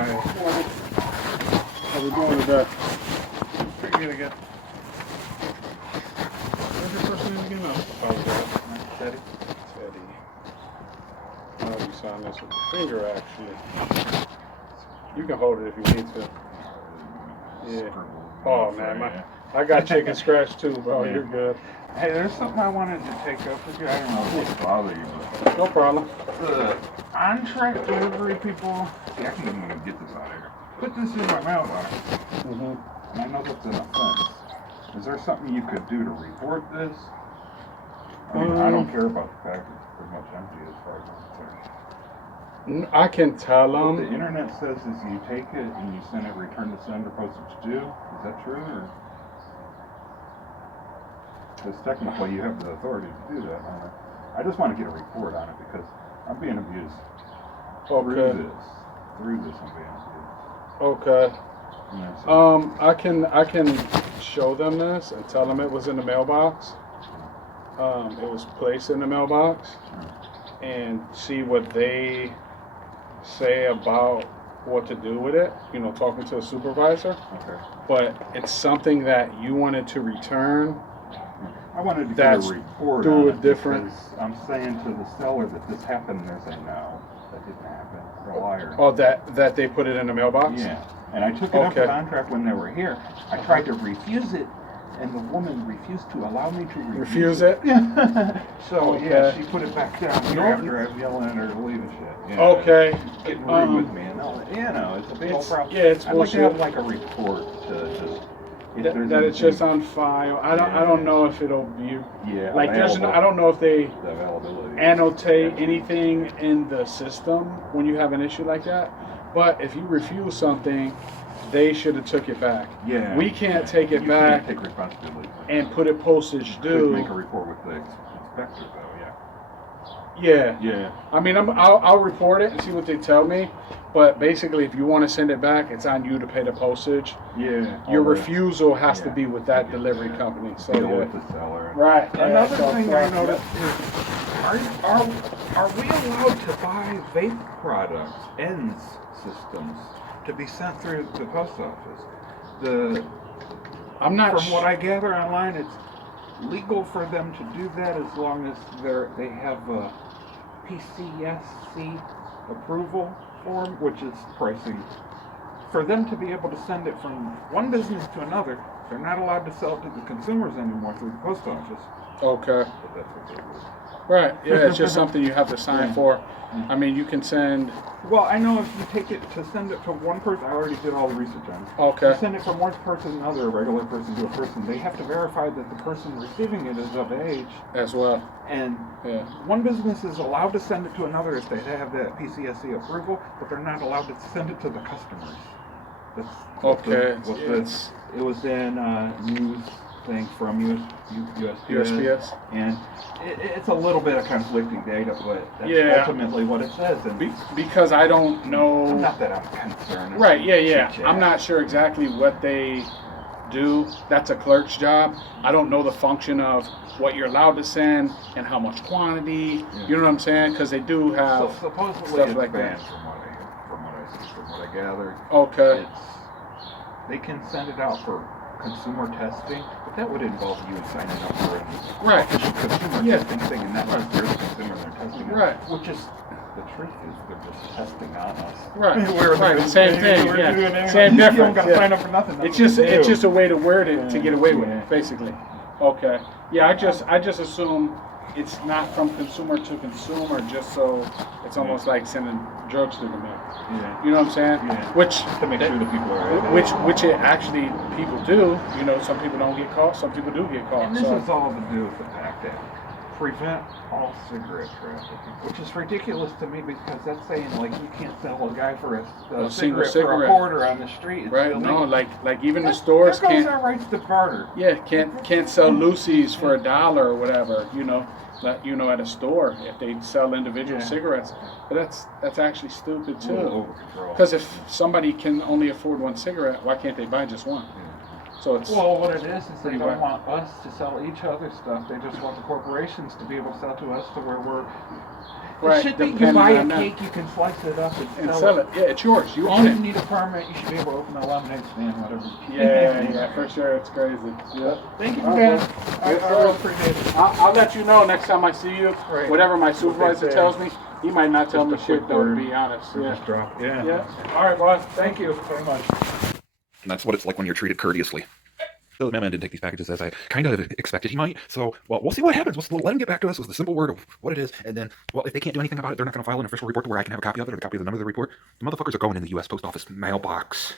How we doing today? Pretty good again. What's your first name again? Steady. Teddy. I'll be signing this with your finger, actually. You can hold it if you need to. Yeah. Oh, man, I got chicken scratch too, bro. You're good. Hey, there's something I wanted to take up with you. I don't know if it's bother you, but No problem. the on-track delivery people. See, I can't even get this out of here. Put this in my mailbox, Mm-hmm. and I know that's an offense. Is there something you could do to report this? I mean, I don't care about the fact it's pretty much empty as far as I'm concerned. I can tell What the them. internet says is you take it and you send it return to sender postage due. Is that true? Or? Because technically you have the authority to do that. I just want to get a report on it because I'm being abused. Okay. Through this I'm being abused. Okay. Yeah, so I can show them this and tell them it was in the mailbox. It was placed in the mailbox, and see what they say about what to do with it. You know, talking to a supervisor. okay. But it's something that you wanted to return. I wanted to That's get a report do on it it different. because I'm saying to the seller that this happened. They're saying no, that didn't happen. They're a liar. Oh, that they put it in the mailbox. Yeah, and I took it up Okay. for contract when they were here. I tried to refuse it, and the woman refused to allow me to Refuse it? So Okay. yeah, she put it back down here after I'm yelling at her to leave and shit. Yeah. Okay. Getting rude with me and all that. You know, it's a big old problem. Yeah, it's I'd like to bullshit. have like a report to just if That, there's that it's just anything- on file. I don't know if it'll be yeah, like there's available. I don't know if they The availability. annotate anything in the system when you have an issue like that. But if you refuse something, they should have took it back. Yeah. We can't take it You back can't take responsibility for and that. put it postage Could due. make a report with the inspector though. Yeah. Yeah. I mean, I'll report it and see what they tell me. But basically, if you want to send it back, it's on you to pay the postage. Yeah. Your all the- refusal has to yeah, be with I that get delivery that. company. So Deal yeah. with the seller. Right. Another Yeah, so- thing I noticed is, are we allowed to buy vape products, ends systems, to be sent through the post office? I'm not. From what I gather online, it's legal for them to do that as long as they have a PCSC approval form, which is pricing. For them to be able to send it from one business to another, they're not allowed to sell it to the consumers anymore through the post office. Okay. But that's what they do. Right. Yeah, it's just something you have to sign Yeah. for. I mean, you can send. Well, I know if you take it to send it to one person, I already did all the research on it. Okay. You send it from one person to another, a regular person to a person, they have to verify that the person receiving it is of age. As well. And Yeah. one business is allowed to send it to another if they have that PCSC approval, but they're not allowed to send it to the customers. That's Okay. It was in news thing from USPS. USPS. And it's a little bit of conflicting data, but that's Yeah. ultimately what it says. And Because I don't know. not that I'm concerned. Right. Yeah. Yeah. Chit-chat. I'm not sure exactly what they do. That's a clerk's job. I don't know the function of what you're allowed to send and how much quantity. Yeah. You know what I'm saying? Because they do So have supposedly stuff it's like banned that. from what I see, from what I gathered. Okay. They can send it out for consumer testing, but that would involve you signing up for an Right. official consumer Yeah. testing thing, and not just you're the consumer they're testing on. Right. Which is, the truth is, they're just testing on us. Right. We're Right. the- Same thing. we're Yeah. doing it. Same You don't difference. gotta Yeah. sign up for nothing. It's nothing just to it's do. just a way to word it to get away with Yeah. it, basically. Okay. Yeah, I just assume it's not from consumer to consumer, just so it's almost like sending drugs through the mail. Yeah. You know what I'm saying? Yeah. Which To make sure that people are. which it actually people do. You know, some people don't get caught, some people do get caught. And this So is all to do with the fact that prevent all cigarette trafficking, which is ridiculous to me because that's saying like you can't sell a guy for a single cigarette for cigarette. a quarter on the street. It's right? illegal. No, like even the stores There goes can't. our rights to barter. Yeah, can't sell Lucy's for $1 or whatever. You know. At a store if they sell individual Yeah. cigarettes, but that's actually stupid It's a little too. over control. Because if somebody can only afford one cigarette, why can't they buy just one? So it's Well, what it is they Pretty don't much. want us to sell each other stuff. They just want the corporations to be able to sell to us to where we're Right, It should be, you depending buy a on that. cake, you can slice it up And sell it. Yeah, it's yours. You You own don't it. need a permit, you should be able to open a lemonade stand, whatever. Yeah, for sure. It's crazy. Yeah. Thank you, Okay. man. I Yes, really sir. appreciate it. I'll let you know next time I see you. Right. Whatever my What they supervisor say. tells me, he might not tell me Just a quick shit though, to word. be honest. Or Yeah. just drop, yeah. Yeah. All right, boss. Thank you very much. And that's what it's like when you're treated courteously. So the mailman didn't take these packages as I kind of expected he might. So, well, we'll see what happens. We'll let him get back to us with the simple word of what it is. And then, well, if they can't do anything about it, they're not going to file an official report to where I can have a copy of it or a copy of the number of the report. The motherfuckers are going in the U.S. Post Office mailbox.